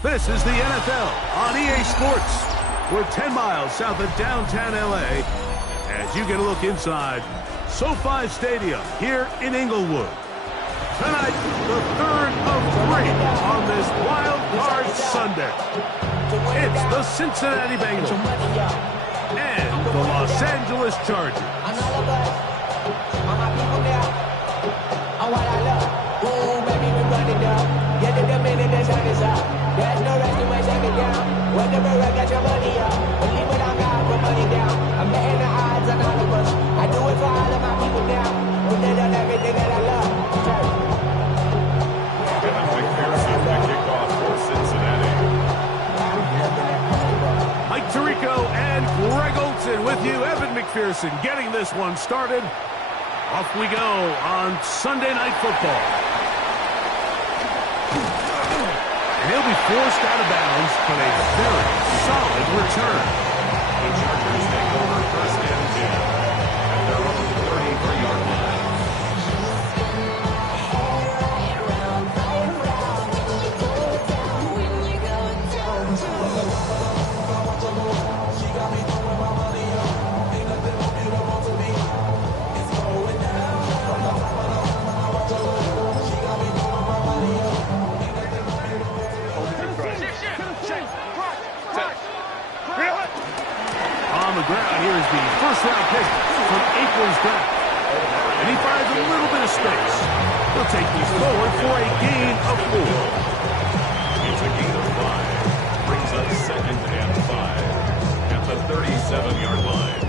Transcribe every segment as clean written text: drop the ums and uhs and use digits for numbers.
This is the NFL on EA Sports. We're 10 miles south of downtown LA as you get a look inside SoFi Stadium here in Inglewood. Tonight, the third of three on this Wildcard Sunday. It's the Cincinnati Bengals and the Los Angeles Chargers. There's no rest in my second down. Whatever I got your money up. Believe what I got, put money down. I'm betting the odds on all of us. I do it for all of my people now. Put it on everything that I love. Evan McPherson, the kickoff for Cincinnati. Mike Tirico and Greg Olson with you. Evan McPherson getting this one started. Off we go on Sunday Night Football. He'll be forced out of bounds, but a very solid return. The Chargers take over first and 10 at their own 33-yard line. Ground here is the first-round pick from April's draft. And he finds a little bit of space. He'll take these forward for a gain of 4. It's a gain of 5. Brings up second and 5 at the 37-yard line.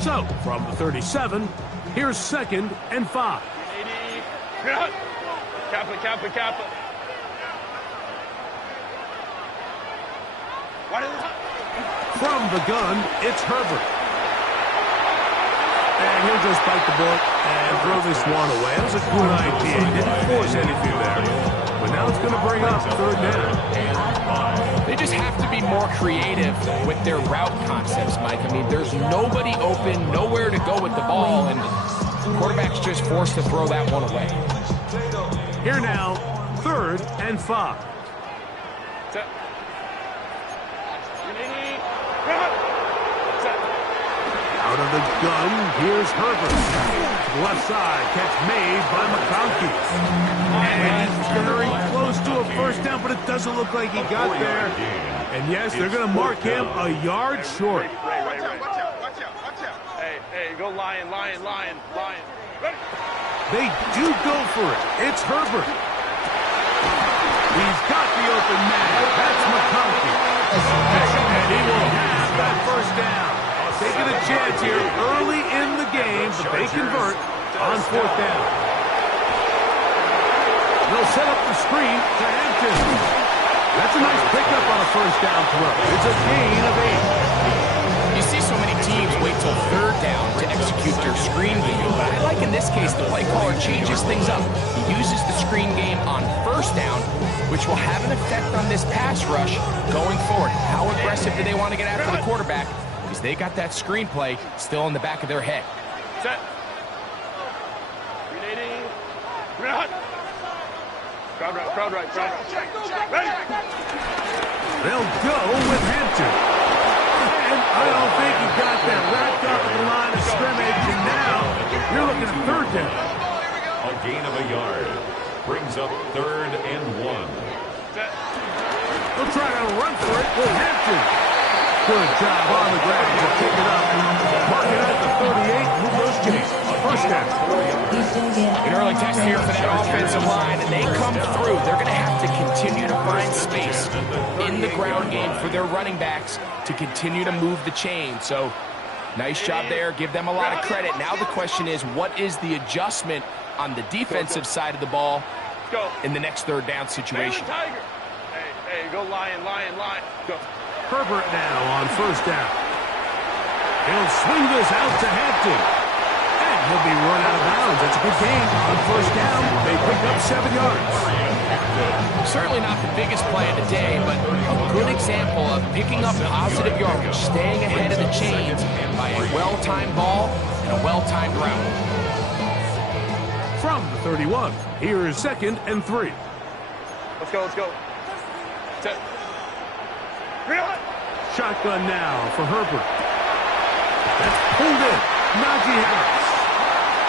So, from the 37, here's second and 5. Kappa. From the gun, it's Herbert. And he'll just bite the bullet and throw this one away. That was a good idea. He didn't force anything there. But now it's going to bring up third down. They just have to be more creative with their route concepts, Mike. I mean, there's nobody open, nowhere to go with the ball, and the quarterback's just forced to throw that one away. Here now, third and 5. Out of the gun, here's Herbert. Left side, catch made by McConkey. And he's very close to a first down, but it doesn't look like he got there. And yes, they're going to mark him a yard short. Watch out. Hey, go lion. Ready? They do go for it. It's Herbert. He's got the open man. That's McConkey. And he will have that first down. Taking a chance here early in the game, but they convert on fourth down. They'll set up the screen to Hampton. That's a nice pickup on a first down throw. It's a gain of 8. You see so many teams wait till third down to execute their screen game, but I like in this case the play caller changes things up. He uses the screen game on first down, which will have an effect on this pass rush going forward. How aggressive do they want to get after the quarterback? Because they got that screenplay still in the back of their head. Set. Ready. Crowd right. Ready. They'll go with Hampton. And I don't think he got that wrapped up at the line of scrimmage. And now you're looking at third down. A gain of a yard. Brings up third and 1. They'll try to run for it with Hampton. Good job on the ground to pick it up. Mark it at the 38. Move those chains. First down. An early test here for that offensive line, and they come through. They're going to have to continue to find space in the ground game for their running backs to continue to move the chain. So, nice job there. Give them a lot of credit. Now the question is, what is the adjustment on the defensive side of the ball in the next third down situation? Hey, go lion. Go. Herbert now on first down. He'll swing this out to Hampton. And he'll be run out of bounds. That's a good gain. On first down, they pick up 7 yards. Certainly not the biggest play of the day, but a good example of picking up positive yardage, staying ahead of the chains by a well-timed ball and a well-timed route. From the 31, here is 2nd and 3. Let's go, let's go. Set. Reload. Shotgun now for Herbert. That's pulled in. Najee Harris.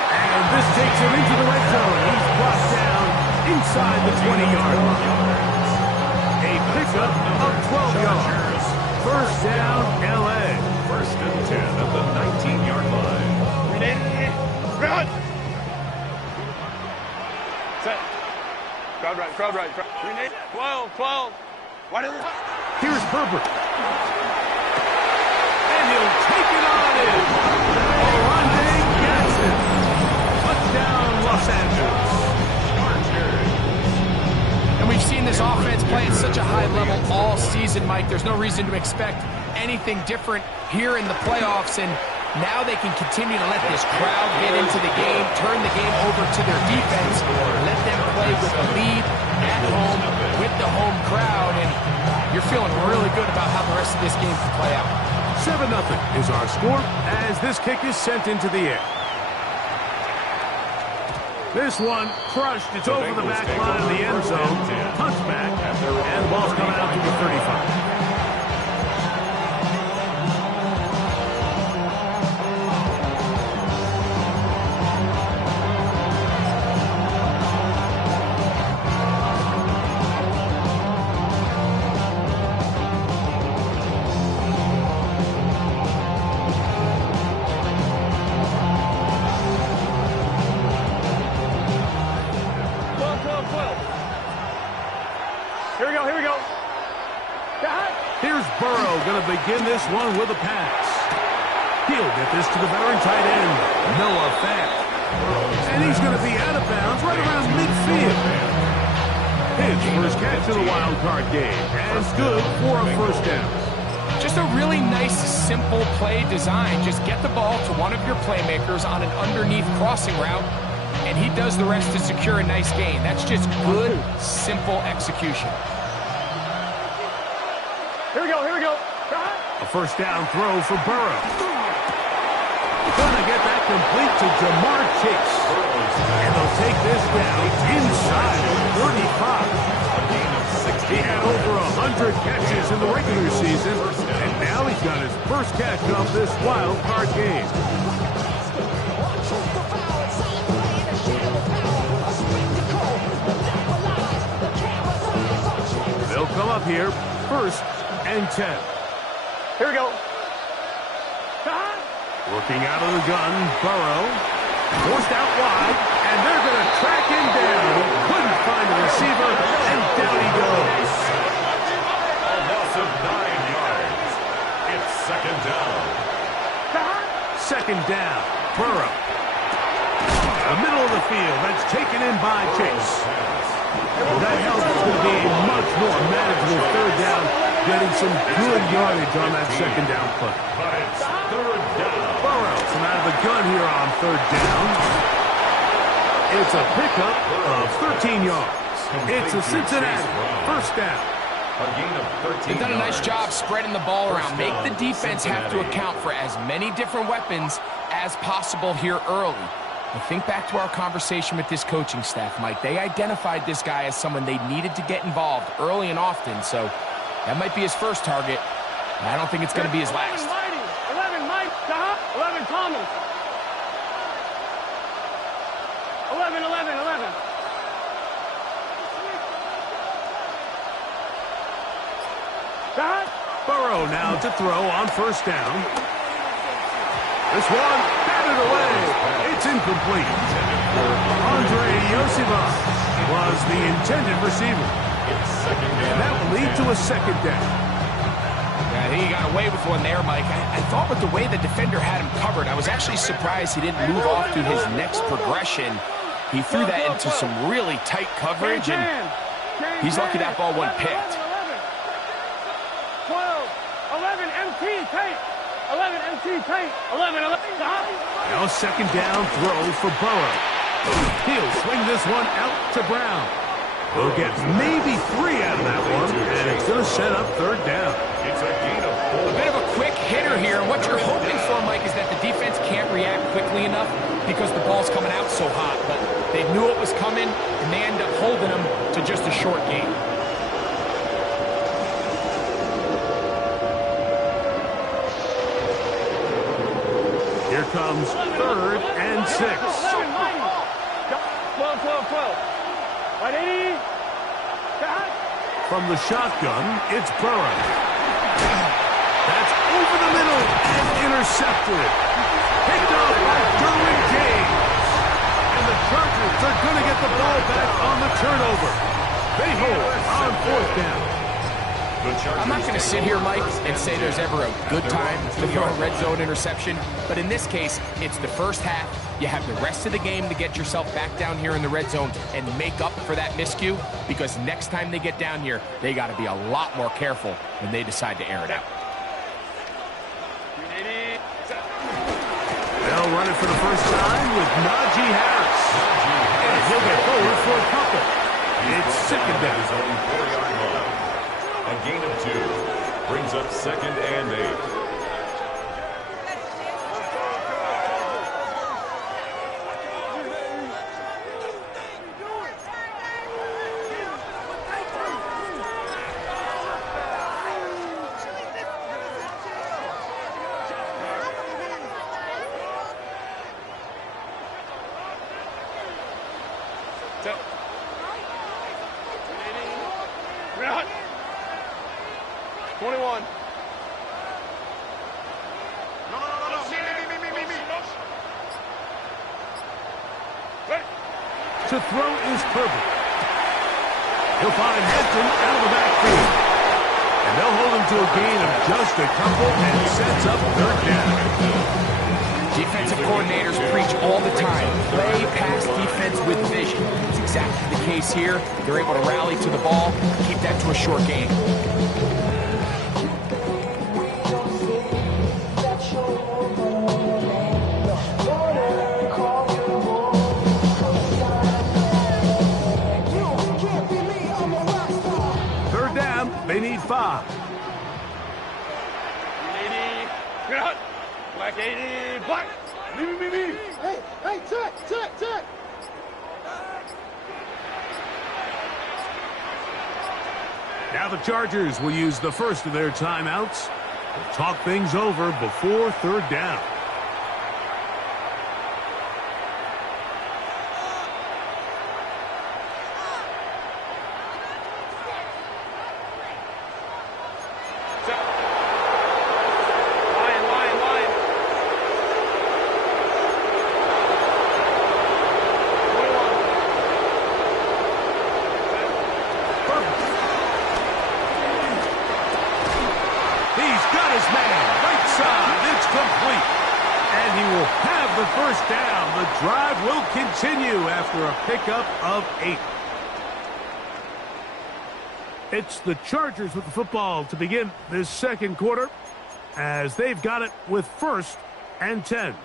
And this takes him into the red zone. He's brought down inside the 20-yard line. A pickup of 12 yards. First down, L.A. 1st and 10 at the 19-yard line. Run. Set. Crowd right, crowd right. 12, 12. Why did Here's Herbert. And he'll take it on in. Orlando Gadsden. Touchdown, Los Angeles. And we've seen this offense play at such a high level all season, Mike. There's no reason to expect anything different here in the playoffs, and now they can continue to let this crowd get into the game, turn the game over to their defense, let them play with the lead at home with the home crowd, and you're feeling really good about how the rest of this game can play out. 7-0 is our score as this kick is sent into the air. This one crushed. It's over the back line of the end zone. Touchback. And the ball's coming out to the 35. Going to begin this one with a pass. He'll get this to the veteran tight end, Noah Fant. And he's going to be out of bounds right around midfield. His first catch of the wild card game, and good for a first down. Just a really nice, simple play design. Just get the ball to one of your playmakers on an underneath crossing route, and he does the rest to secure a nice gain. That's just good, simple execution. Here we go, here we go. A first down throw for Burrow. Gonna get that complete to Jamar Chase. And they'll take this down inside the 35. He had over 100 catches in the regular season, and now he's got his first catch of this wild card game. They'll come up here, 1st and 10. Here we go. Working out of the gun, Burrow. Forced out wide, and they're going to track him down. Couldn't find a receiver, and down he goes. A loss of 9 yards. It's 2nd down. 2nd down, Burrow. The middle of the field, that's taken in by Chase. That helps. It's going to be a much more manageable 3rd down, getting some good yardage on that 2nd down play. But it's 3rd down. Burrow from out of the gun here on 3rd down. It's a pickup of 13 yards. It's a Cincinnati 1st down. A gain of 13 They've done a nice yards. job spreading the ball around. Make the defense have to account for as many different weapons as possible here early. And think back to our conversation with this coaching staff, Mike. They identified this guy as someone they needed to get involved early and often, so that might be his first target. I don't think it's going to be his last. 11, Mike. 11, Thomas. 11. Burrow now to throw on 1st down. This one batted away. It's incomplete. Andre Yosivas was the intended receiver. And that will lead to a 2nd down. Yeah, I think he got away with one there, Mike. I thought with the way the defender had him covered, I was actually surprised he didn't move off to his next progression. He threw that into some really tight coverage, and he's lucky that ball wasn't picked. 12, 11, MT, tape. 11, MC, tight. 11, 11. Now a second down throw for Burrow. He'll swing this one out to Brown. He'll get maybe 3 out of that one, and it's going to set up third down. It's a gain of 4. A bit of a quick hitter here. What you're hoping for, Mike, is that the defense can't react quickly enough because the ball's coming out so hot. But they knew it was coming, and they end up holding them to just a short game. Here comes 3rd and 6. 12, 12, 12. 180. From the shotgun, it's Burrow. That's over the middle and intercepted. Picked up by Derwin James. And the Chargers are going to get the ball back on the turnover. They hold on 4th down. I'm not going to sit here, Mike, and say there's ever a good time to throw a red zone interception, but in this case, it's the first half. You have the rest of the game to get yourself back down here in the red zone and make up for that miscue, because next time they get down here, they got to be a lot more careful when they decide to air it out. They'll run it for the first time with Najee Harris. And he'll get forward for a couple. It's second down. His own 4-yard line. A gain of 2 brings up 2nd and 8. We're out. 21. No. To throw is Herbert. He'll find Henson out of the backfield. And they'll hold him to a gain of just a couple, and he sets up 3rd down. Defensive coordinators preach all the time, play pass defense with vision. It's exactly the case here. They're able to rally to the ball, keep that to a short game. They need 5. 80. We're out. Black 80. Black. Me. Hey, check. Now the Chargers will use the first of their timeouts. They'll talk things over before 3rd down. First down. The drive will continue after a pickup of 8. It's the Chargers with the football to begin this second quarter, as they've got it with 1st and 10.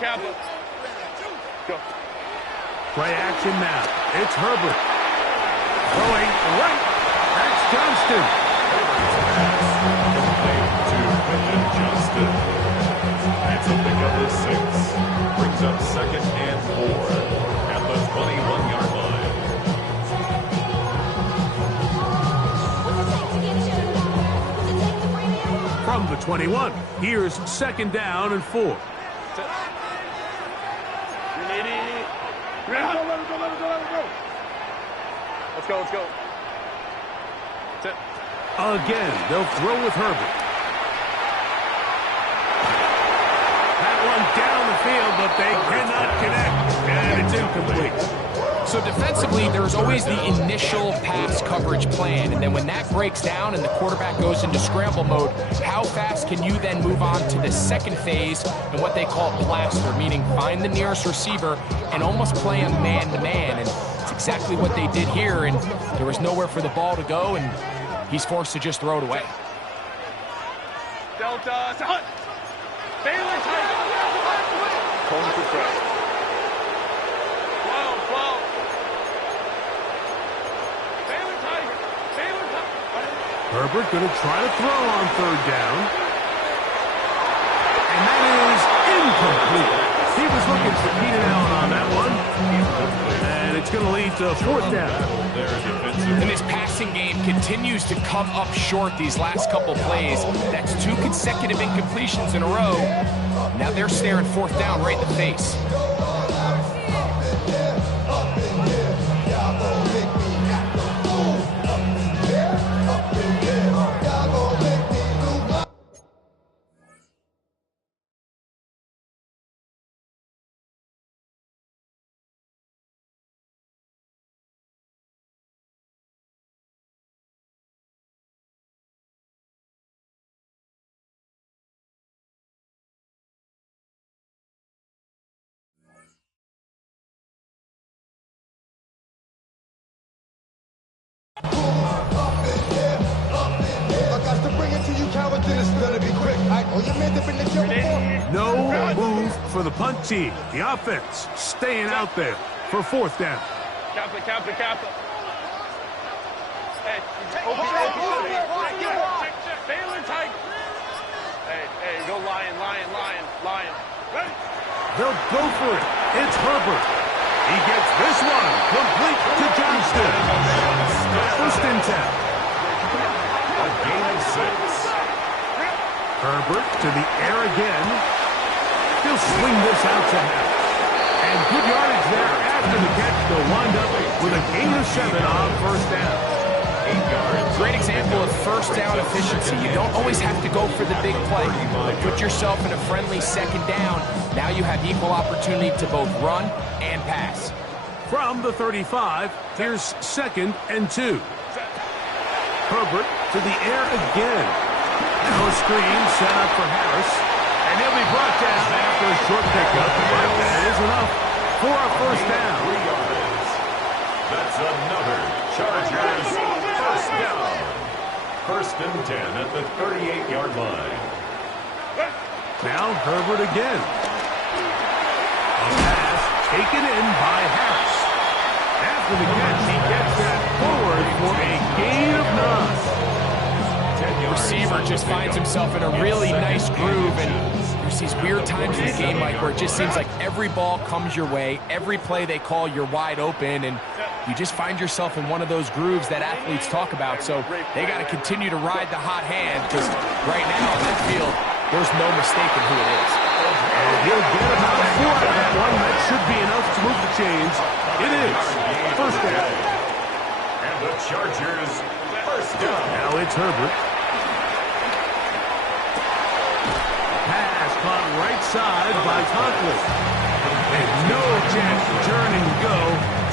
Counter. Go. Play action now. It's Herbert. Throwing right. That's Johnston. That's a pickup of 6. Brings up 2nd and 4 at the 21-yard line. From the 21, here's 2nd down and 4. Let's go. Again, they'll throw with Herbert. but they cannot connect, and it's incomplete. So defensively, there's always the initial pass coverage plan, and then when that breaks down and the quarterback goes into scramble mode, how fast can you then move on to the second phase and what they call blaster, meaning find the nearest receiver and almost play him man-to-man, and it's exactly what they did here, and there was nowhere for the ball to go, and he's forced to just throw it away. Delta, Hunt. Baylor Tiger. Home to press. 12. Baylor Tiger. Baylor Tiger. Herbert going to try to throw on third down. And that is incomplete. He was looking for Keenan Allen on that one. And it's going to lead to fourth down. And this passing game continues to come up short these last couple plays. That's 2 consecutive incompletions in a row. Now they're staring fourth down right in the face. No move for the punt team. The offense staying out there for fourth down. Kappa. Hey, Baylor Tiger. Hey, go lion. Ready? They'll go for it. It's Herbert. He gets this one complete to Johnston. First and 10. A gain of 6. Herbert to the air again. He'll swing this out to him. And good yardage there after the catch. They'll wind up with a gain of 7 on first down. 8 yards. Great example of first down efficiency. You don't always have to go for the big play. But put yourself in a friendly second down. Now you have equal opportunity to both run and pass. From the 35, here's 2nd and 2. Herbert to the air again. Now a screen set up for Harris. And he'll be brought down after a short pickup. But that is enough for a first down. 3 yards. That's another Chargers first down. First and 10 at the 38-yard line. Now Herbert again. A pass taken in by Harris. After the catch, he gets that forward for a gain of 9. Receiver just finds himself in a really nice groove, and there's these weird times in the game, Mike, where it just seems like every ball comes your way, every play they call, you're wide open, and you just find yourself in one of those grooves that athletes talk about. So they got to continue to ride the hot hand, because right now on that field, there's no mistaking who it is. And he'll get about 4 out of that one. That should be enough to move the chains. It is first down. And the Chargers first down. Now it's Herbert. Pass caught right side by Conklin. And no chance to turn and go.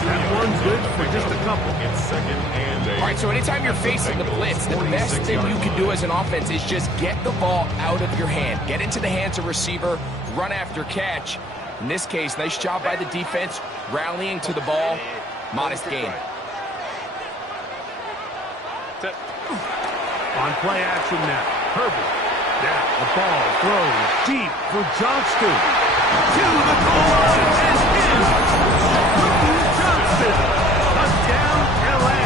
That one's good for just a couple. It's 2nd and 8. All right, so anytime you're facing the blitz, the best thing you can do as an offense is just get the ball out of your hand. Get into the hands of receiver, run after catch. In this case, nice job by the defense, rallying to the ball. Modest gain. On play action now. Herbert. Now the ball thrown deep for Johnston. To the goal line and in. Rookie Johnston. Touchdown, LA.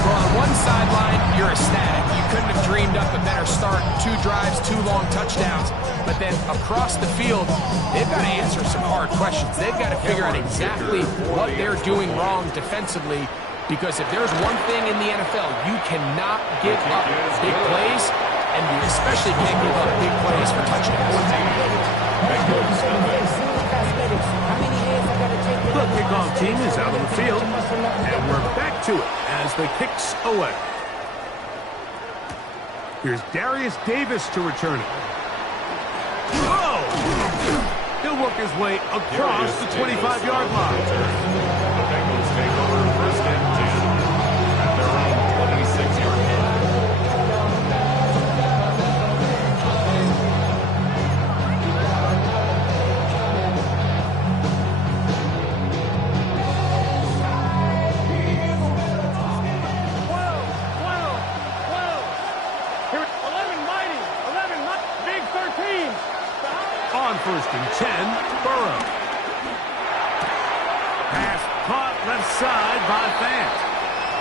Well, on one sideline, you're ecstatic. You couldn't have dreamed up a better start. 2 drives, 2 long touchdowns. But then across the field, they've got to answer some hard questions. They've got to figure out exactly what they're doing wrong defensively. Because if there's one thing in the NFL, you cannot give up big plays, and you especially can't give up big plays for touchdowns. The kickoff team is out on the field, and we're back to it as the kicks away. Here's Darius Davis to return it. Oh, He'll work his way across the 25-yard line. The Bengals take over 1st and 10 at their own 26-yard line. On 1st and 10, Burrow. Pass caught left side by Clanz.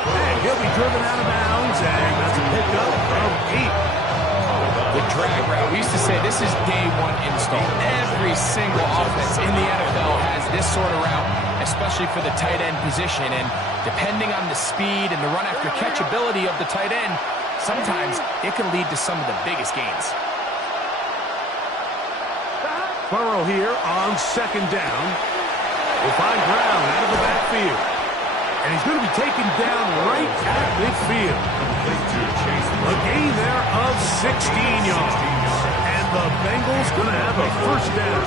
And he'll be driven out of bounds, and that's a pickup of 8. The drag route. We used to say this is day one install. Every single offense in the NFL has this sort of route, especially for the tight end position. And depending on the speed and the run after catch ability of the tight end, sometimes it can lead to some of the biggest gains. Burrow here on 2nd down. Will find Brown out of the backfield. And he's going to be taken down right at midfield. A gain there of 16 yards. And the Bengals going to have a 1st down.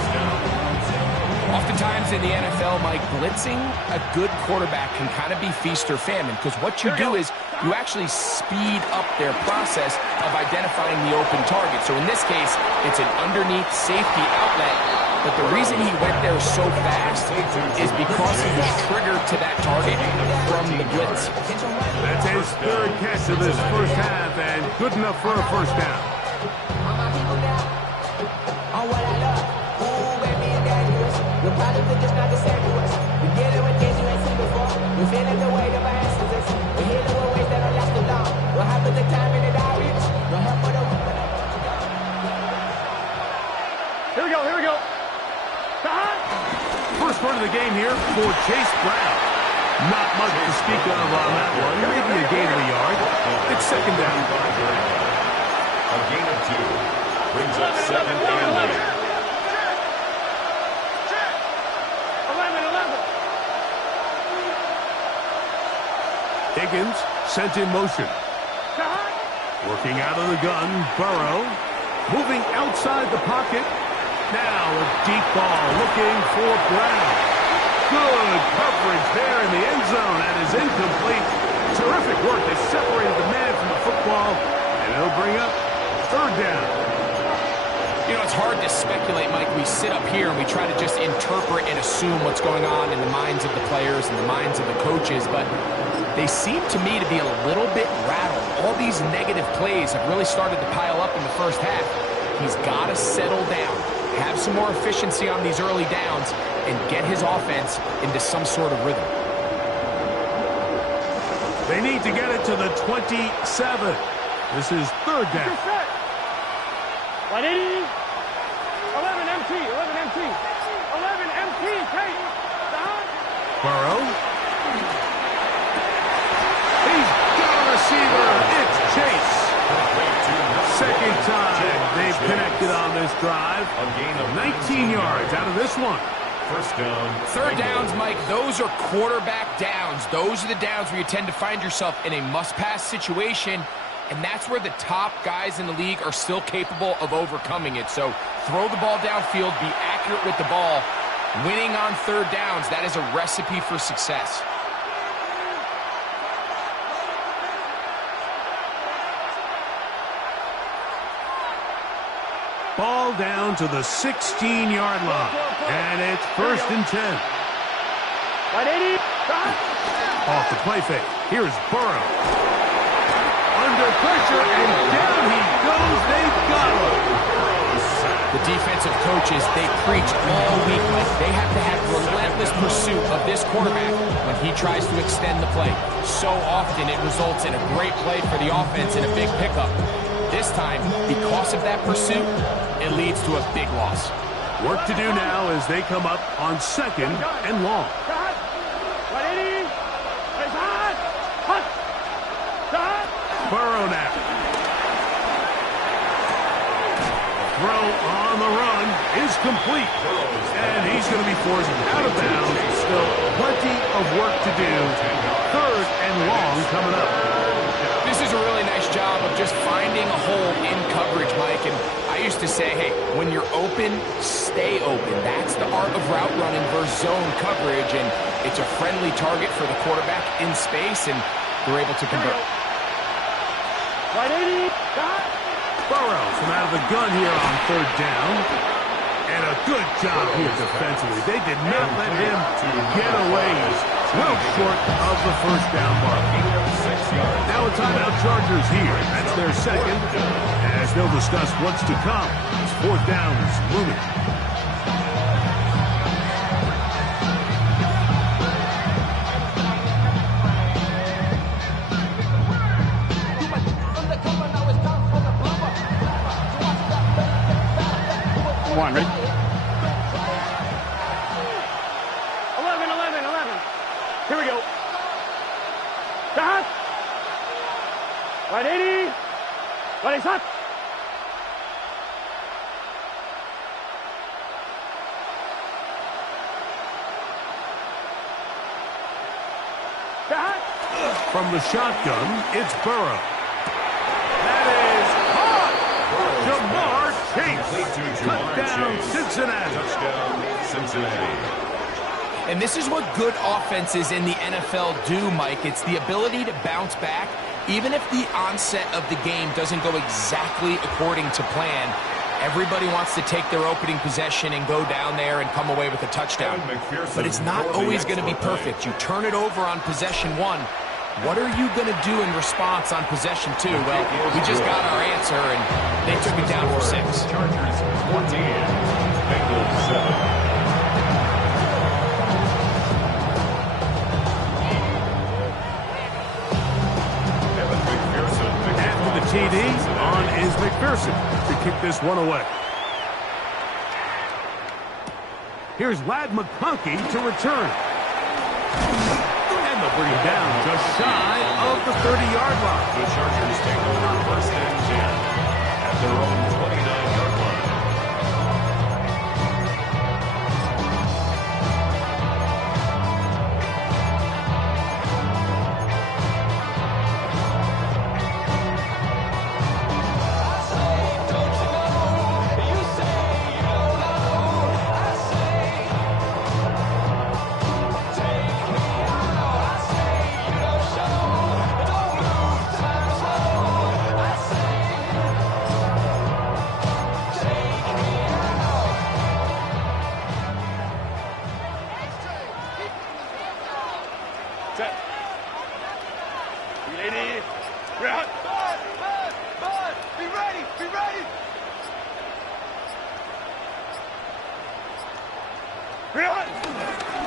Oftentimes in the NFL, Mike, blitzing a good quarterback can kind of be feast or famine, because what you do is you actually speed up their process of identifying the open target. So in this case, it's an underneath safety outlet, but the reason he went there so fast is because he was triggered to that target from the blitz. That's his 3rd catch of this 1st half, and good enough for a 1st down. The problems are just not the same to us. We're dealing with things you ain't seen before. We're feeling the way the past is us. We're healing with ways that don't last too long. What happens the time in the diaries? No help for the weak. Here we go, here we go. First run of the game here for Chase Brown. Not much to speak of on that one. Maybe a gain of a yard. It's 2nd down. A gain of 2 brings up 7th and 8. Higgins sent in motion. Working out of the gun, Burrow. Moving outside the pocket. Now a deep ball looking for Brown. Good coverage there in the end zone. That is incomplete. Terrific work. They separated the man from the football, and it'll bring up 3rd down. You know, it's hard to speculate, Mike. We sit up here and we try to just interpret and assume what's going on in the minds of the players and the minds of the coaches, but they seem to me to be a little bit rattled. All these negative plays have really started to pile up in the 1st half. He's got to settle down, have some more efficiency on these early downs, and get his offense into some sort of rhythm. They need to get it to the 27. This is 3rd down. 180. 11 MT, 11 MT. 11 MT, Kate. Burrow. He's got a receiver. It's Chase. 2nd time they've connected on this drive. A gain of 19 yards out of this one. 1st down. 3rd downs, Mike, those are quarterback downs. Those are the downs where you tend to find yourself in a must-pass situation, and that's where the top guys in the league are still capable of overcoming it. So throw the ball downfield, be accurate with the ball. Winning on 3rd downs, that is a recipe for success. Ball down to the 16-yard line, and it's 1st and 10. 180. Off the play fake. Here's Burrow. Under pressure, and down he goes. They've got him. The defensive coaches, they preach all week like they have to have relentless pursuit of this quarterback when he tries to extend the play. So often it results in a great play for the offense and a big pickup. This time, because of that pursuit, it leads to a big loss. Work to do now as they come up on 2nd and long. 180. Burrow now. Throw on the run is complete. And he's going to be forced out of bounds. Still plenty of work to do. 3rd and long coming up. This is a really nice job of just finding a hole in coverage, Mike. And I used to to say, hey, when you're open, stay open. That's the art of route running versus zone coverage, and it's a friendly target for the quarterback in space, and they're able to convert. Right 80. Burrows from out of the gun here on third down. And a good job here defensively. They did not let him get away. He's well short of the first down mark. Now a timeout Chargers here. That's their second, as they'll discuss what's to come. As fourth down is looming. One, ready? 11. Here we go. Start. Right 80. Ready, stop. Start. From the shotgun, it's Burrow. That is caught! Jamar Chase. Touchdown, Cincinnati. Touchdown, Cincinnati. And this is what good offenses in the NFL do, Mike. It's the ability to bounce back, even if the onset of the game doesn't go exactly according to plan. Everybody wants to take their opening possession and go down there and come away with a touchdown. But it's not always going to be perfect. You turn it over on possession one. What are you going to do in response on possession two? Well, we just got our answer, and they took it down for 6. Chargers 14, Bengals 7. TD on is McPherson to kick this one away. Here's Ladd McConkey to return. And they'll bring him down just shy of the 30-yard line. The Chargers take over first and 10 at their own 29-yard line.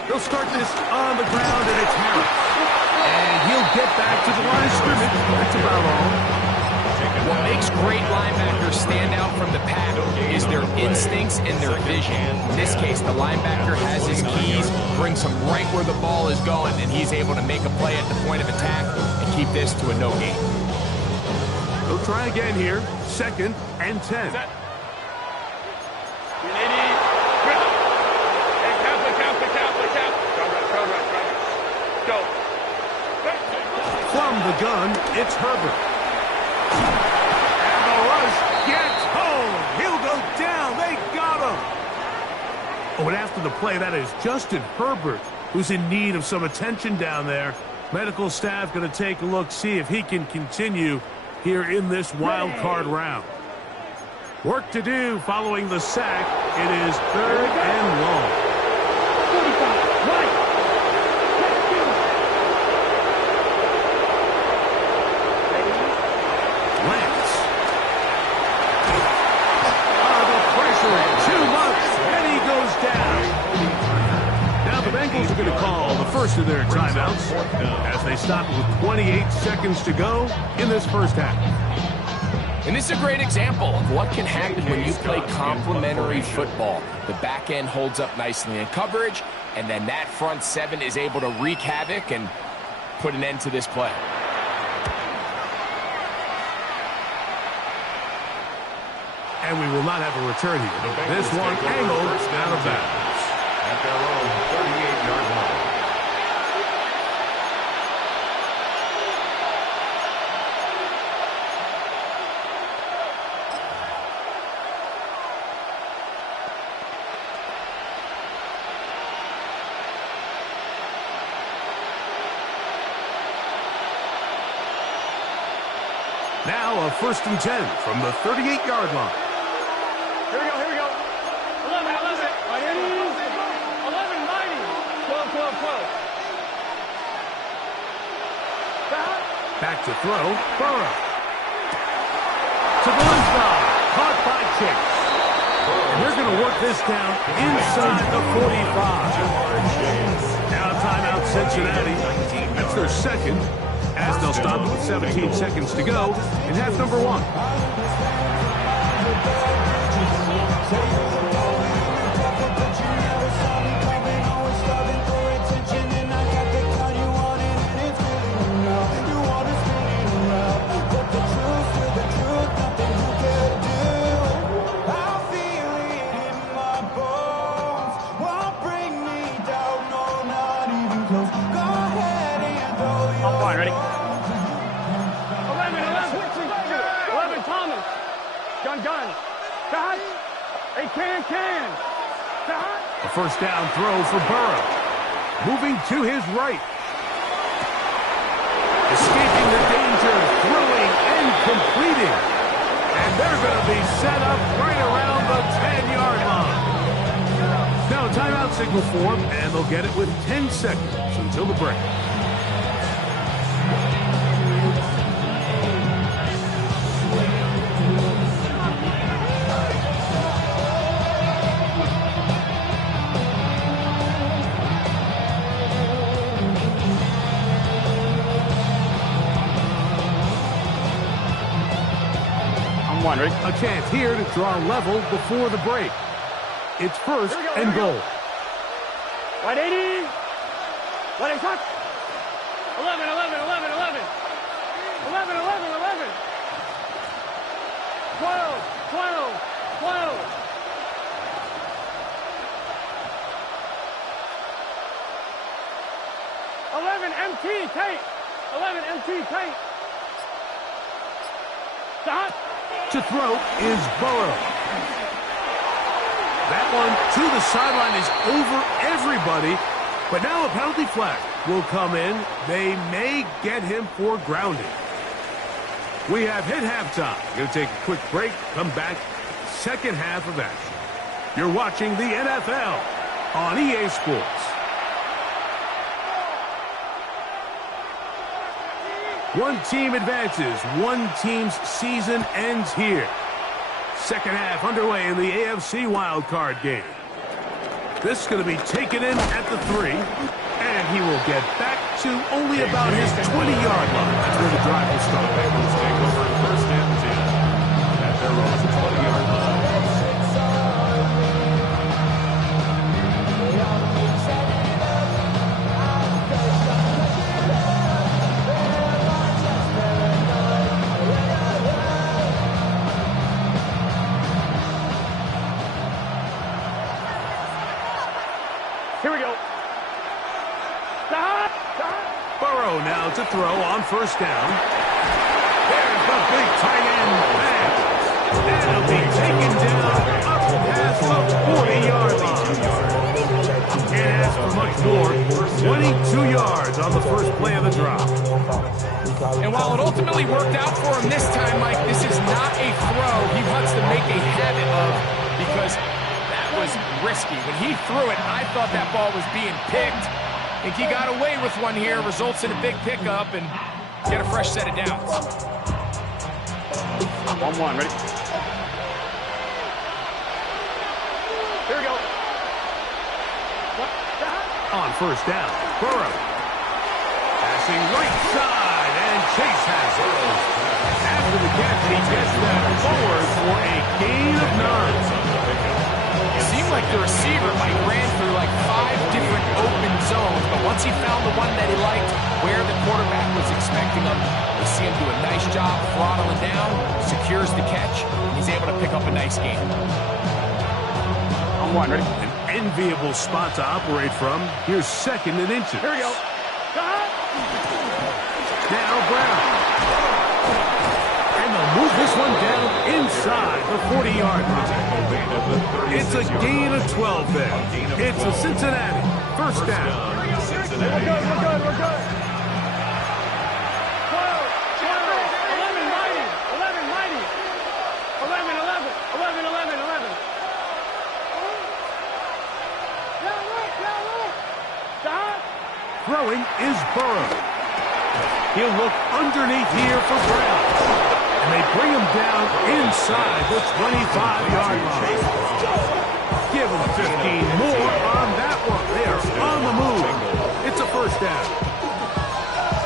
They'll start this on the ground, and it's Harris. And he'll get back to the line of scrimmage. That's about all. What makes great linebackers stand out from the pack is their instincts and their vision. In this case, the linebacker has his keys, brings him right where the ball is going, and he's able to make a play at the point of attack and keep this to a no gain. They'll try again here. 2nd and 10. From the gun, it's Herbert. And the rush gets home. He'll go down. They got him. Oh, and after the play, that is Justin Herbert, who's in need of some attention down there. Medical staff going to take a look, see if he can continue here in this wild card round. Work to do following the sack. It is 3rd and long. 45, right. Clanz. The pressure, too much, and he goes down. Now the Bengals are going to call the first of their timeouts as they stop with 28 seconds to go in this first half. And this is a great example of what can happen when you play complementary football. The back end holds up nicely in coverage, and then that front 7 is able to wreak havoc and put an end to this play. And we will not have a return here. This one angled out of bounds. At their own 38-yard line. Now a 1st and 10 from the 38-yard line. Here we go, here we go. 11, 11. 11, 90. 12, 12, 12. Back to throw, Burrow. To the left side, caught by Chase. And they're going to work this down inside the 45. Now timeout Cincinnati. That's their second, as they'll stop it with 17 seconds to go in half number 1. Ready? 11, Thomas. Gun. Shot. A can. Shot. A 1st down throw for Burrow. Moving to his right. Escaping the danger, throwing and completing. And they're going to be set up right around the 10-yard line. Now a timeout signal form, and they'll get it with 10 seconds until the break. Ready? A chance here to draw level before the break. It's 1st and goal. Right 80. Let it touch. 11. 11. 12. 11 MT tape. 11 MT tape. Stop. To throw is Burrow. That one to the sideline is over everybody, but now a penalty flag will come in. They may get him for grounding. We have hit halftime. Going to take a quick break, come back, second half of action. You're watching the NFL on EA Sports. One team advances. One team's season ends here. Second half underway in the AFC Wildcard game. This is going to be taken in at the 3, and he will get back to only about his 20-yard line. That's where the drive will start. Bengals take over 1st and 10 at their own 20-yard line. Here we go. Stop. Burrow now to throw on 1st down. There's the big tight end pass. That'll be taken down up past the 40-yard line. Can't ask for much more. 22 yards on the first play of the drop. And while it ultimately worked out for him this time, Mike, this is not a throw he wants to make a habit of, because that was risky. When he threw it, I thought that ball was being picked. I think he got away with one here, results in a big pickup, and get a fresh set of downs. 1-1, ready? Here we go. On 1st down, Burrow. Passing right side, and Chase has it. After the catch, he gets that forward for a gain of 9. It seemed like the receiver, Mike, ran through like 5 different open zones, but once he found the one that he liked, where the quarterback was expecting him, we see him do a nice job throttling down, secures the catch, and he's able to pick up a nice gain. On 1, ready? An enviable spot to operate from. Here's 2nd and inches. Here we go. Now Brown. And they'll move this one down inside the 40-yard line. It's a gain of 12 there. It's a Cincinnati 1st down. We're good. 12, 11, 90. Throwing is Burrow. He'll look underneath here for Brown. And they bring him down inside the 25-yard line. Give him 15 more on that one. They are on the move. It's a first down.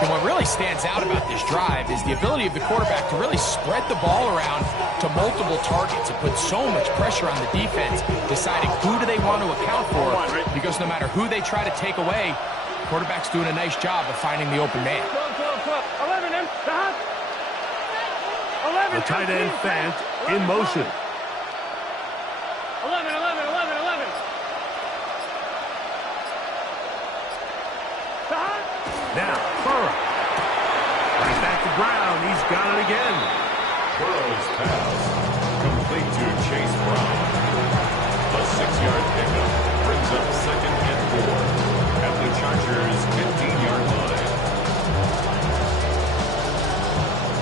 And what really stands out about this drive is the ability of the quarterback to really spread the ball around to multiple targets and put so much pressure on the defense, deciding who do they want to account for, because no matter who they try to take away, the quarterback's doing a nice job of finding the open man. 11, The tight end Fant in motion. 11. Now, Burrow. Right back to Brown. He's got it again. Burrow's pass complete to Chase Brown. A 6-yard pickup brings up 2nd and 4 at the Chargers' 15-yard line.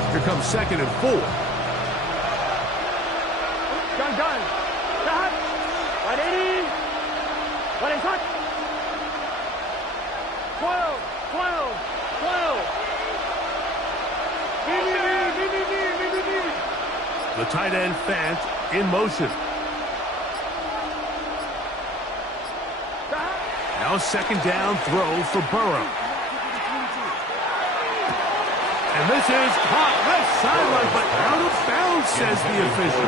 Here comes 2nd and 4. Gun. Stop. 180. 180. 12. The tight end Fant in motion. Now 2nd down throw for Burrow. And this is caught left sideline, but out of bounds, says the official.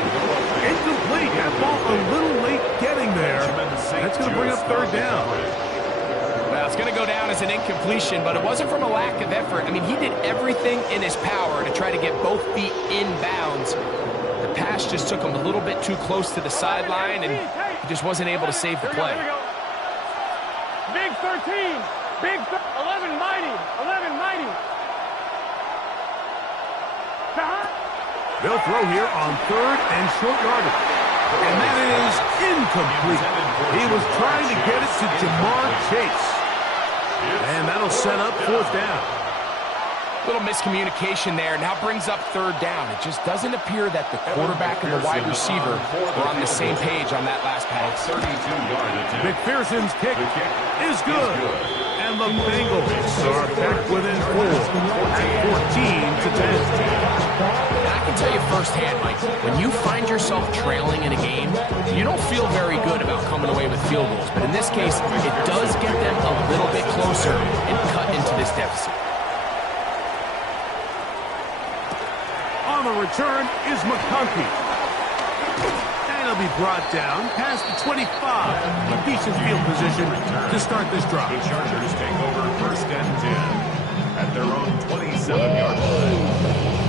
Incomplete. That ball a little late getting there. That's going to bring up 3rd down. Well, it's going to go down as an incompletion, but it wasn't from a lack of effort. I mean, he did everything in his power to try to get both feet in bounds. The pass just took him a little bit too close to the sideline, and he just wasn't able to save the play. Big 13. 11 mighty. They'll throw here on 3rd and short yardage. And that is incomplete. He was trying to get it to Jamar Chase. And that'll set up 4th down. Little miscommunication there. Now brings up 3rd down. It just doesn't appear that the quarterback and the wide receiver were on the same page on that last pass. 32-yard attempt. McPherson's kick is good. And the Bengals are back within 4 at 14-10. I can tell you firsthand, Mike, when you find yourself trailing in a game, you don't feel very good about coming away with field goals. But in this case, it does get them a little bit closer and cut into this deficit. On the return is McConkey. And he'll be brought down past the 25. A decent field position to start this drive. The Chargers take over 1st and 10 at their own 27-yard line.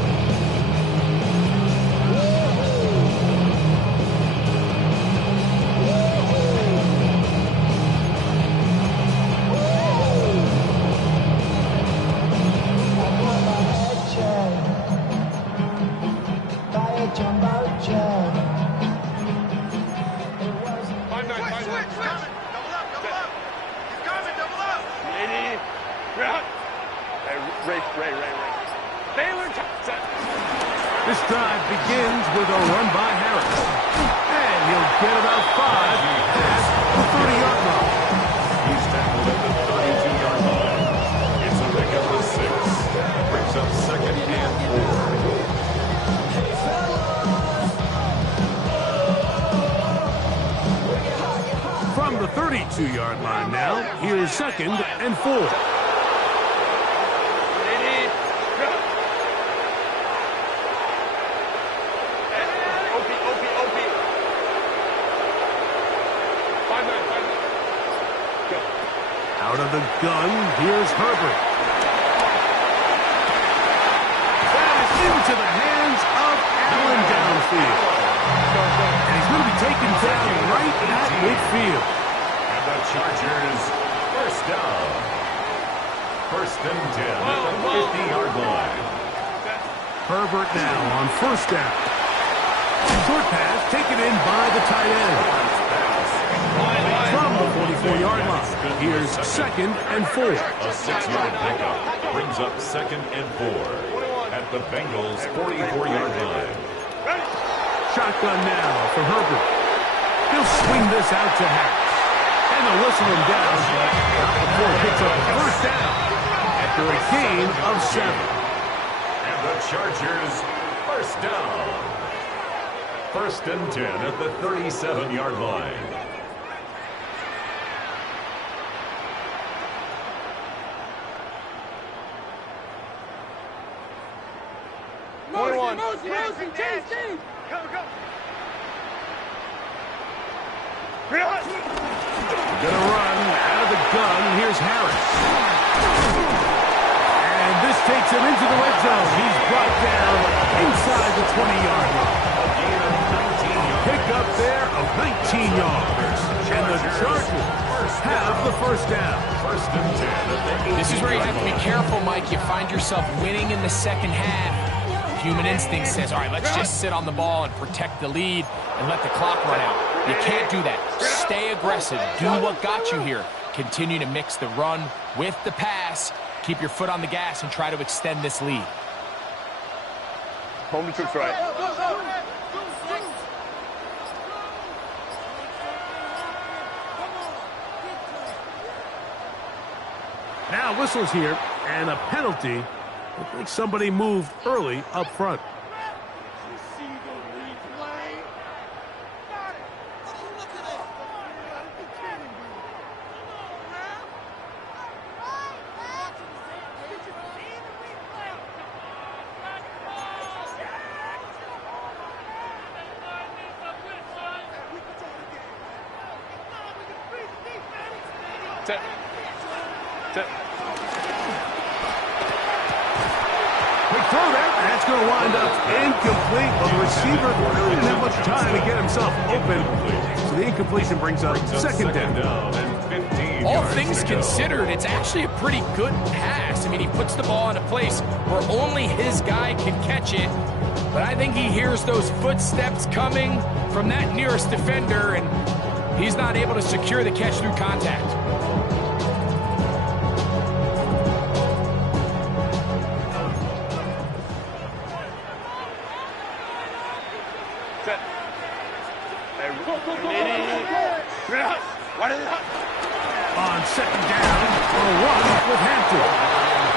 This drive begins with a run by Harris. And he'll get about 5 at the 30-yard line. He's tackled at the 32-yard line. It's a pickup of 6. Brings up 2nd and 4. From the 32-yard line now, here's 2nd and 4. Out of the gun, here's Herbert. That is into the hands of Allen downfield. And he's going to be taken down right at midfield. And the Chargers, 1st down. 1st and 10 at the 50-yard line. Herbert now on 1st down. Short pass taken in by the tight end. From the 44-yard line, here's 2nd and 4. A 6-yard pickup brings up 2nd and 4 at the Bengals' 44-yard line. Shotgun now for Herbert. He'll swing this out to Harris. And they'll whistle him down before he picks up the first down after a gain of 7. And the Chargers, first down. 1st and 10 at the 37-yard line. Motion, change. Go. Realize. Gonna run out of the gun. Here's Harris. And this takes him into the red zone. He's brought down inside the 20-yard line. Pick up there of 19 yards. And the Chargers have the first down. 1st and 10. This is where you have to be careful, Mike. You find yourself winning in the second half. Human instinct says, all right, let's just sit on the ball and protect the lead and let the clock run out. You can't do that. Stay aggressive. Do what got you here. Continue to mix the run with the pass. Keep your foot on the gas and try to extend this lead. Home the troops right. Now whistles here, and a penalty. I think somebody moved early up front. That's going to wind up incomplete. Well, the receiver really didn't have much time to get himself open. So the incompletion brings up 2nd down. All things considered, it's actually a pretty good pass. I mean, he puts the ball in a place where only his guy can catch it. But I think he hears those footsteps coming from that nearest defender, and he's not able to secure the catch through contact. On 2nd down, a run with Hampton.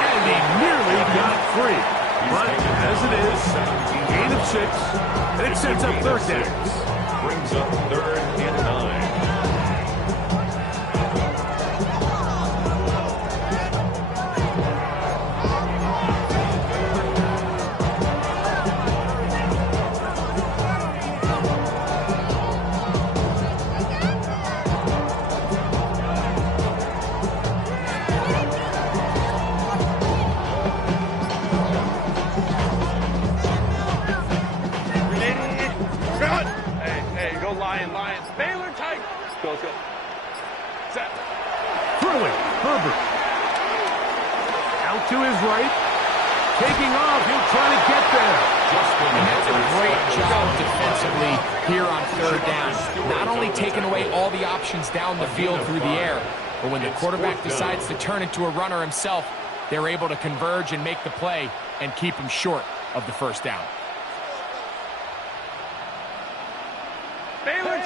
And he nearly got free. But as it is, gain of 6, and it sets up 3rd down. Brings up 3rd and 9. Herbert. Out to his right. Taking off. He'll try to get there. And that's a great job defensively here on 3rd down. Not only taking away all the options down the field through the air, but when the quarterback decides to turn into a runner himself, they're able to converge and make the play and keep him short of the 1st down. Baylor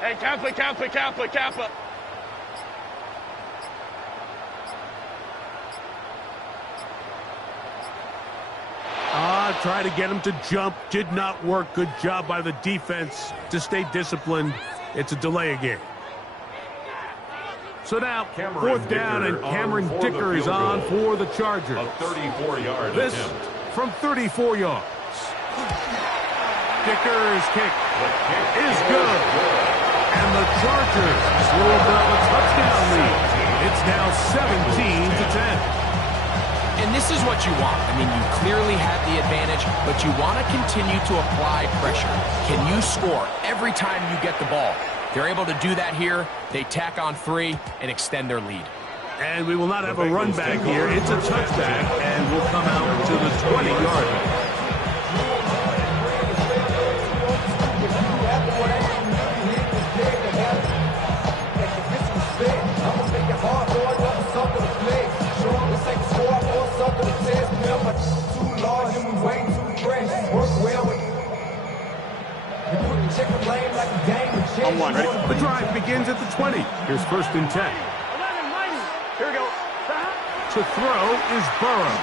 Hey, Kappa. Try to get him to jump. Did not work. Good job by the defense to stay disciplined. It's a delay again. So now, 4th down, and Cameron Dicker is on for the Chargers. A 34-yard This attempt. from 34 yards. Dicker's kick is good. And the Chargers will grab a touchdown lead. It's now 17-10. And this is what you want. I mean, you clearly have the advantage, but you want to continue to apply pressure. Can you score every time you get the ball? They're able to do that here. They tack on 3 and extend their lead. And we will not have a run back here. It's a touchback, and we'll come out to the 20-yard line. Hard, boy. game like a game of chess. On one, ready? The drive begins at the 20. Here's 1st and 10. 11 mighty. Here we go. To throw is Burrow.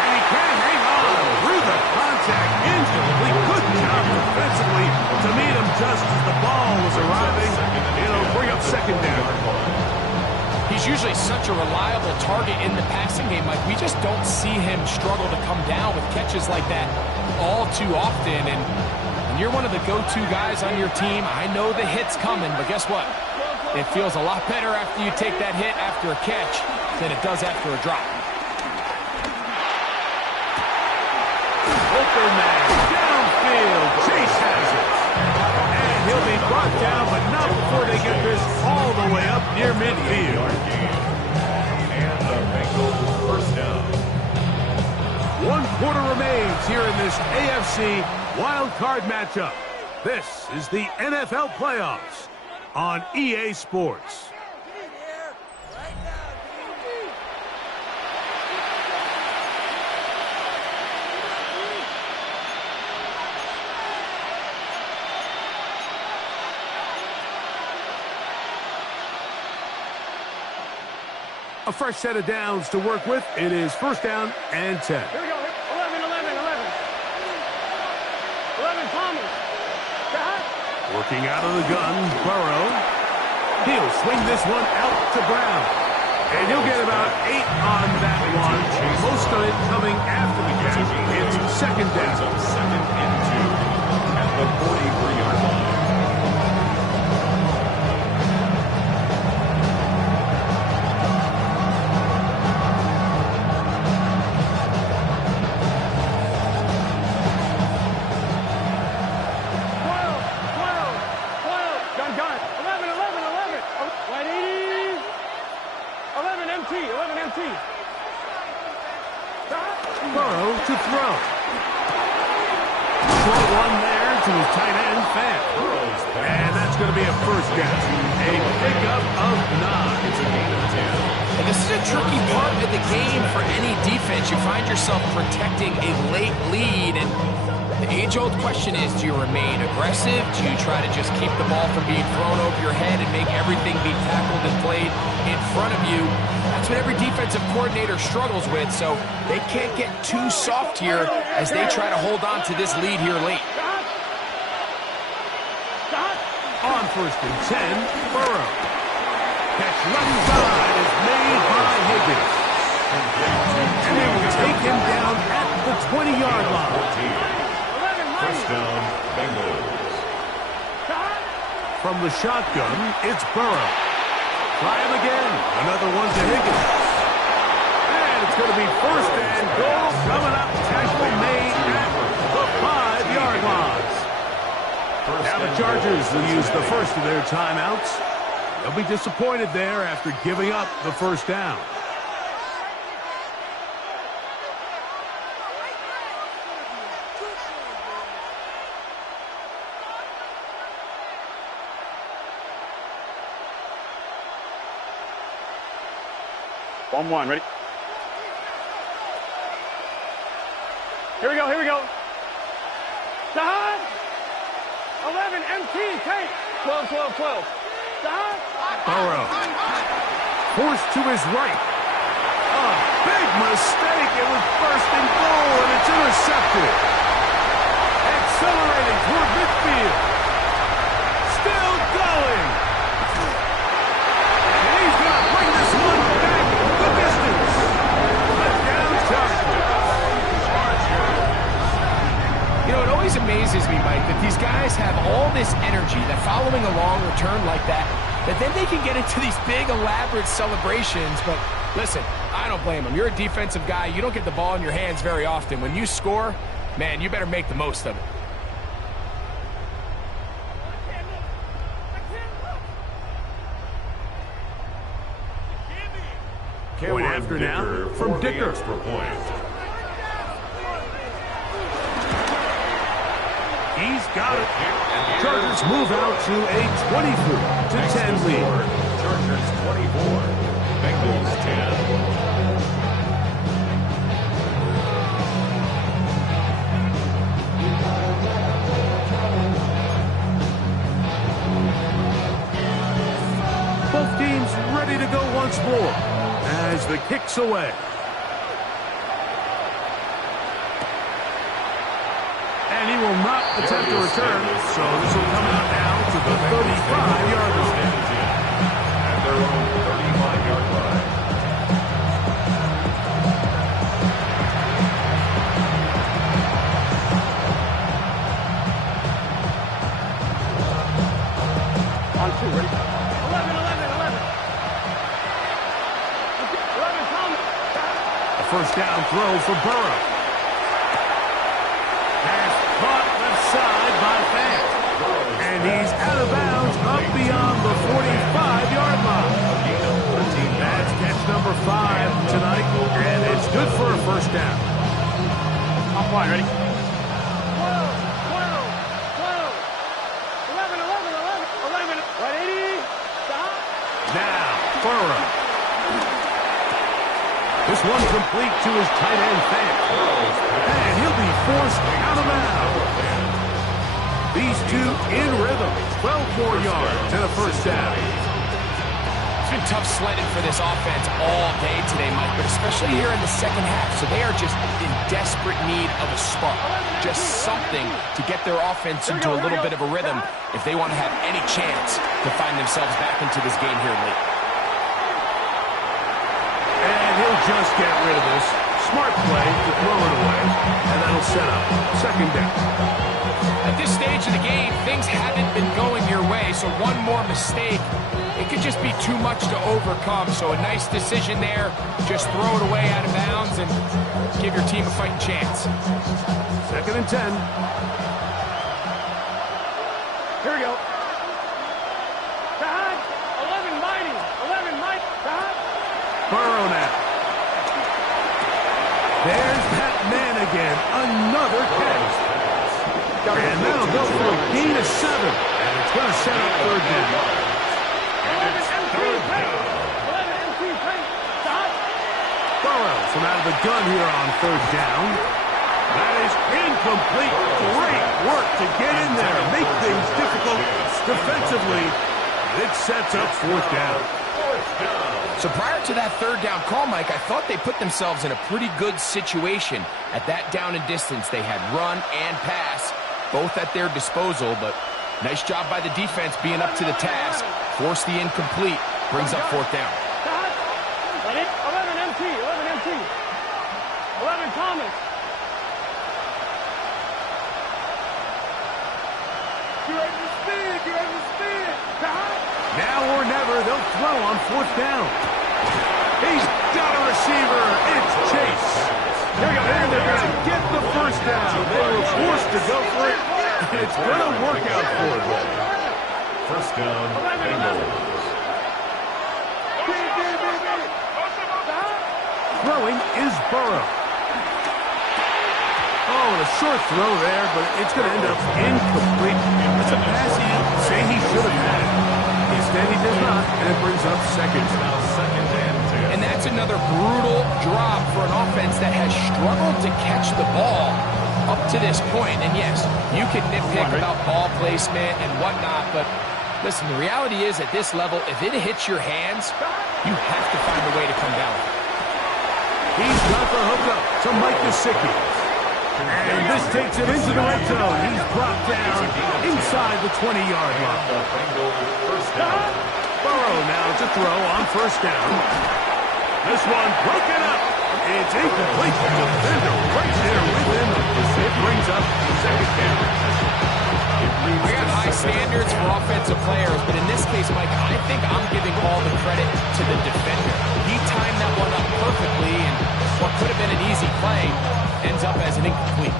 And he can't hang on through the contact. Incomplete. Good job defensively to meet him just as the ball was arriving. It'll bring up 2nd down. He's usually such a reliable target in the passing game. Like, we just don't see him struggle to come down with catches like that all too often. And when you're one of the go-to guys on your team, I know the hit's coming, but guess what? It feels a lot better after you take that hit after a catch than it does after a drop. Open man downfield. Chase has it. And he'll be brought down, but not before they get this all the way up near midfield. And the Bengals first down. 1 quarter remains here in this AFC Wildcard matchup. This is the NFL playoffs on EA Sports. A fresh set of downs to work with. It is 1st down and 10. Here we go. 11, 11, 11. 11 Thomas. Working out of the gun, Burrow. He'll swing this one out to Brown. And he'll get about 8 on that one. Most of it coming after the catch. It's 2nd down. 2nd and 2 at the 43-yard line. Burrow to throw. Short one there to his tight end, Fan. And that's going to be a 1st down. A pickup of 9. It's a gain of 10. And this is a tricky part of the game for any defense. You find yourself protecting a late lead, and the age-old question is, do you remain aggressive? Do you try to just keep the ball from being thrown over your head and make everything be tackled and played in front of you? That's what every defensive coordinator struggles with, so they can't get too soft here as they try to hold on to this lead here late. On 1st and 10, Burrow. Catch left side is made by Higgins. And they will take him down at the 20-yard line. 1st down, Bengals. From the shotgun, it's Burrow. Try him again. Another one to Higgins. And it's going to be 1st and goal coming up. Tackle made at the 5-yard line. Now the Chargers will use the first of their timeouts. They'll be disappointed there after giving up the 1st down. One, ready? Here we go, here we go. Sahad! 11, MT, take. 12, 12, 12. Sahad! Burrow. Forced to his right. A big mistake. It was 1st and goal, and it's intercepted. Accelerating toward midfield. Still going. And he's going to bring this one back the distance. Touchdown, Chargers. You know, it always amazes me, Mike, that these guys have all this energy, that following a long return like that then they can get into these big, elaborate celebrations. But listen, I don't blame them. You're a defensive guy. You don't get the ball in your hands very often. When you score, man, you better make the most of it. Point after now from Dicker. He's got it. Chargers move out to a 24-10 lead. Chargers 24, Bengals 10. once more as the kick's away. And he will not attempt to return, so this will come out now to the 35-yard line. At their own 35-yard line. On two, ready? 11, 11, 11. 11, Thomas. A first down throw for Burrow. Pass caught left side by Fant. And he's out of bounds up beyond the 45-yard line. That's catch number 5 tonight, and it's good for a first down. Top line, ready? 12, 12, 12. 11, 11, 11, 11. 180. Stop. Now, Burrow. This one complete to his tight end, Fant. And he'll be forced out of bounds. These two in rhythm. 12 more yards and a first down. It's been tough sledding for this offense all day today, Mike, but especially here in the second half. So they are just in desperate need of a spark. Just something to get their offense into a little bit of a rhythm if they want to have any chance to find themselves back into this game here late. And he'll just get rid of this. Smart play to throw it away. And that'll set up second down. At this stage of the game, things haven't been going your way, so one more mistake, it could just be too much to overcome. So a nice decision there. Just throw it away out of bounds and give your team a fighting chance. Second and 10. Here we go. Sahad. 11, mighty. 11, mighty. Sahad. Burrow now. There's that man again. Another catch. And that'll go for a gain of 7. And it's going to set up third down. 11, MT, paint. 11, MT, paint. Sahad. Burrow from out of the gun here on third down. That is incomplete. Great work to get in there. Make things difficult defensively. It sets up fourth down. So prior to that third down call, Mike, I thought they put themselves in a pretty good situation at that down and distance. They had run and pass, both at their disposal, but nice job by the defense being up to the task. Force the incomplete, brings up fourth down. 11, MT, 11, MT. 11, Thomas. Get ready to spin, get ready to spin. Sahad. Now or never, they'll throw on fourth down. He's got a receiver. It's Chase. And they're going to get the first down. They were forced to go for it. It's going to work out for them. First down, Bengals. Throwing is Burrow. Oh, a short throw there, but it's going to end up incomplete. It's a pass he'd say he should have had it. Instead, he does not, and it brings up second. Now second and 10. And that's another brutal drop for an offense that has struggled to catch the ball up to this point. And yes, you can nitpick about ball placement and whatnot, but listen, the reality is at this level, if it hits your hands, you have to find a way to come down. He's got the hookup to Mike Gesicki. And this takes him into the red zone. He's brought down inside the 20-yard line. First down. Burrow now to throw on first down. This one broken up. It's incomplete. The defender right there with him. It brings up second down. We got high standards for offensive players, but in this case, Mike, I think I'm giving all the credit to the defender. He timed that one up perfectly, and what could have been an easy play ends up as an incomplete.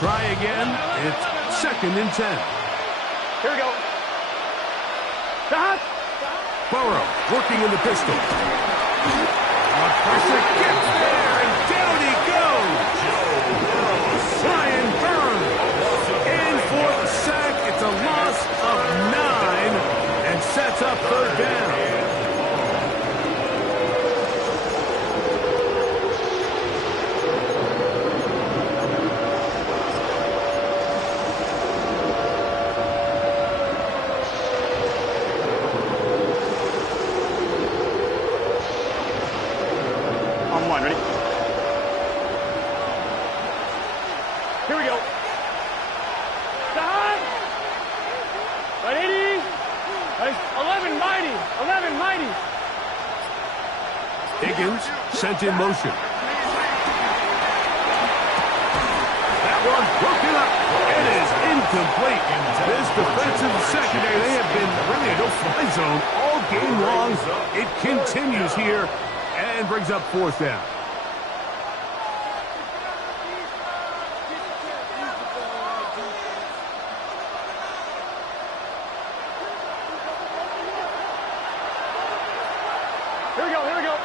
Try again. It's second and 10. Here we go. Sahad. Burrow working in the pistol. Pressure gets there, and down he goes. Brian Burns in for the sack. It's a loss of 9 and sets up third down. Boys, 11 mighty. 11 mighty. Higgins sent in motion. That one broken up. It is incomplete. This defensive secondary, they have been really a no-fly zone all game long. It continues here and brings up fourth down. Here we go, here we go.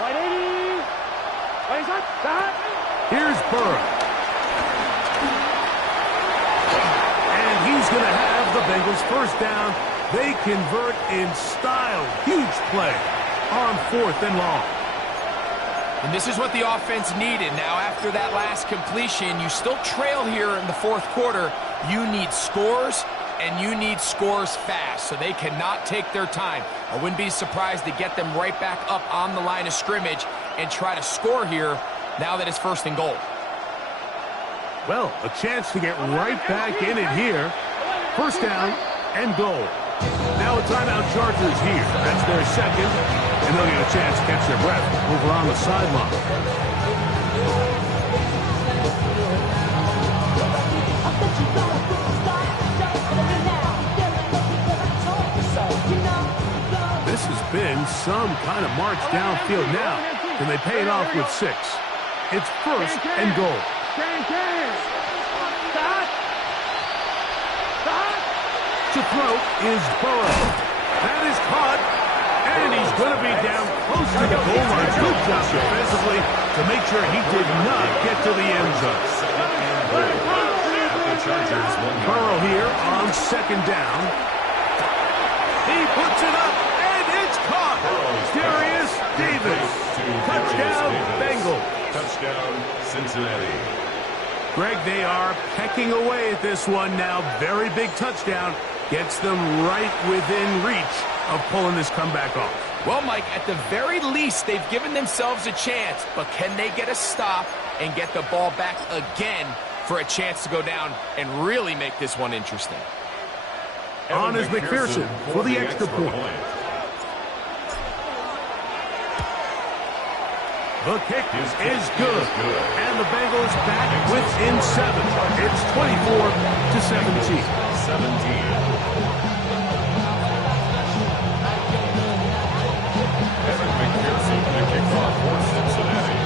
Right 80. Right side. Side. Here's Burrow. And he's going to have the Bengals first down. They convert in style. Huge play on 4th and long. And this is what the offense needed. Now, after that last completion, you still trail here in the 4th quarter. You need scores, and you need scores fast, so they cannot take their time. I wouldn't be surprised to get them right back up on the line of scrimmage and try to score here now that it's 1st and goal. Well, a chance to get right back in it here. 1st down and goal. Now a timeout Chargers here. That's their 2nd, and they'll get a chance to catch their breath over on the sideline. This has been some kind of march downfield now. Can they pay it off with 6? It's 1st and goal. To throw is Burrow. That is caught, and he's going to be down close to the goal line. Good job defensively to make sure he did not get to the end zone. Burrow here on 2nd down. He puts it up, and it's caught. Darius Davis. Touchdown, Bengals. Touchdown, Cincinnati. Greg, they are pecking away at this one now. Very big touchdown. Gets them right within reach of pulling this comeback off. Well, Mike, at the very least, they've given themselves a chance, but can they get a stop and get the ball back again for a chance to go down and really make this one interesting? On is McPherson for the extra point. The kick is good, and the Bengals back within 7. It's 24-17. 17. Evan McPherson, the kickoff for Cincinnati.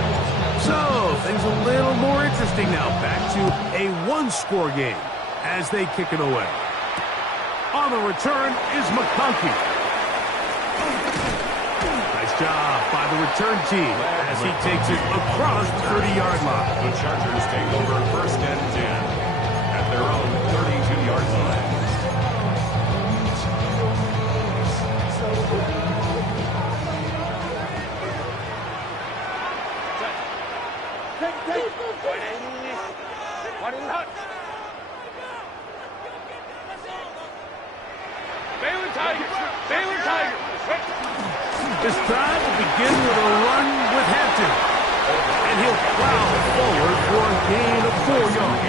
So, things a little more interesting now. Back to a 1-score game as they kick it away. On the return is McConkey. Nice job by the return team as he takes it across the 30-yard line. The Chargers take over 1st and 10 at their own 32-yard line. This drive will begin with a run with Hampton. And he'll plow forward for a gain of 4 yards.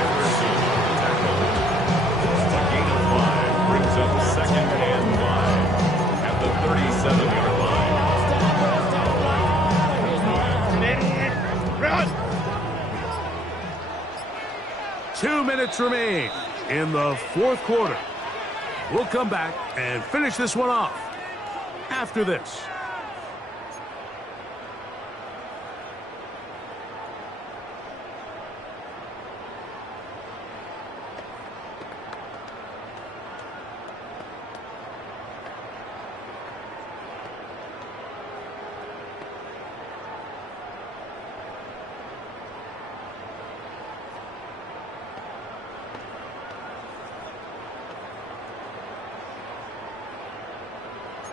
A gain of 5 brings up 2nd and 5 at the 37-yard line. 2 minutes remain in the 4th quarter. We'll come back and finish this one off after this.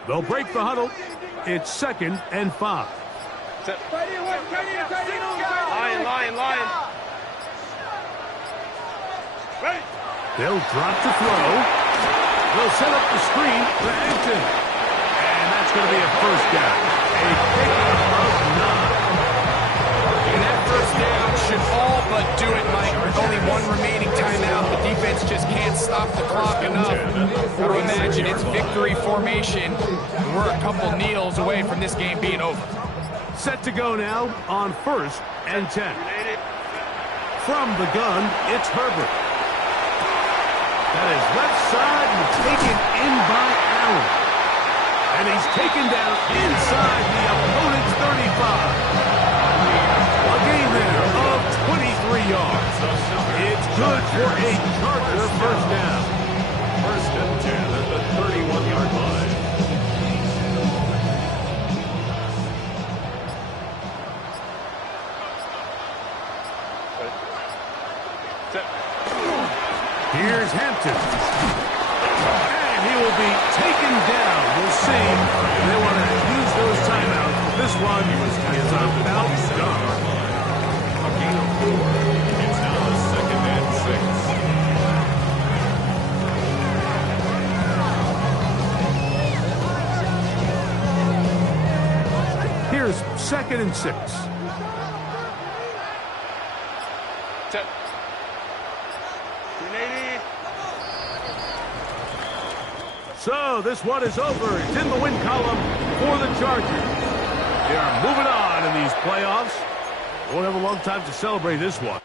They'll break the huddle. It's 2nd and 5. Line. Right. They'll drop to throw. They'll set up the screen for Hampton. And that's going to be a 1st down. A pickup of 9. And that 1st down should all but do it, Mike. With only 1 remaining timeout, the defense just can't stop the clock enough. Got to imagine it's victory formation. We're a couple kneels away from this game being over. Set to go now on 1st and 10. From the gun, it's Herbert. That is left side and taken in by Allen. And he's taken down inside the opponent's 35. A gain there of 23 yards. It's good for a Charger first down. 1st and 10 at the 31-yard line. Here's Hampton. And he will be taken down. We'll see. They want to use those timeouts. This one is about done. A gain of 4. It's now 2nd and 6. Here's 2nd and 6. So this one is over. It's in the win column for the Chargers. They are moving on in these playoffs. Won't have a long time to celebrate this one.